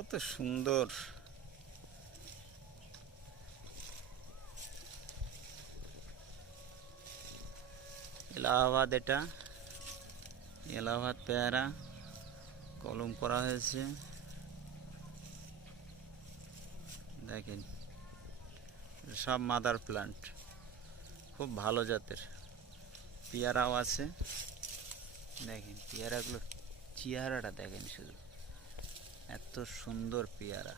কত সুন্দর। এলাহাবাদ, এটা এলাহাবাদ পেয়ারা কলম করা হয়েছে। দেখেন সব মাদার প্লান্ট, খুব ভালো জাতের পেয়ারাও আছে। দেখেন পেয়ারাগুলোর চেহারাটা দেখেন, শুধু এত সুন্দর পেয়ারা।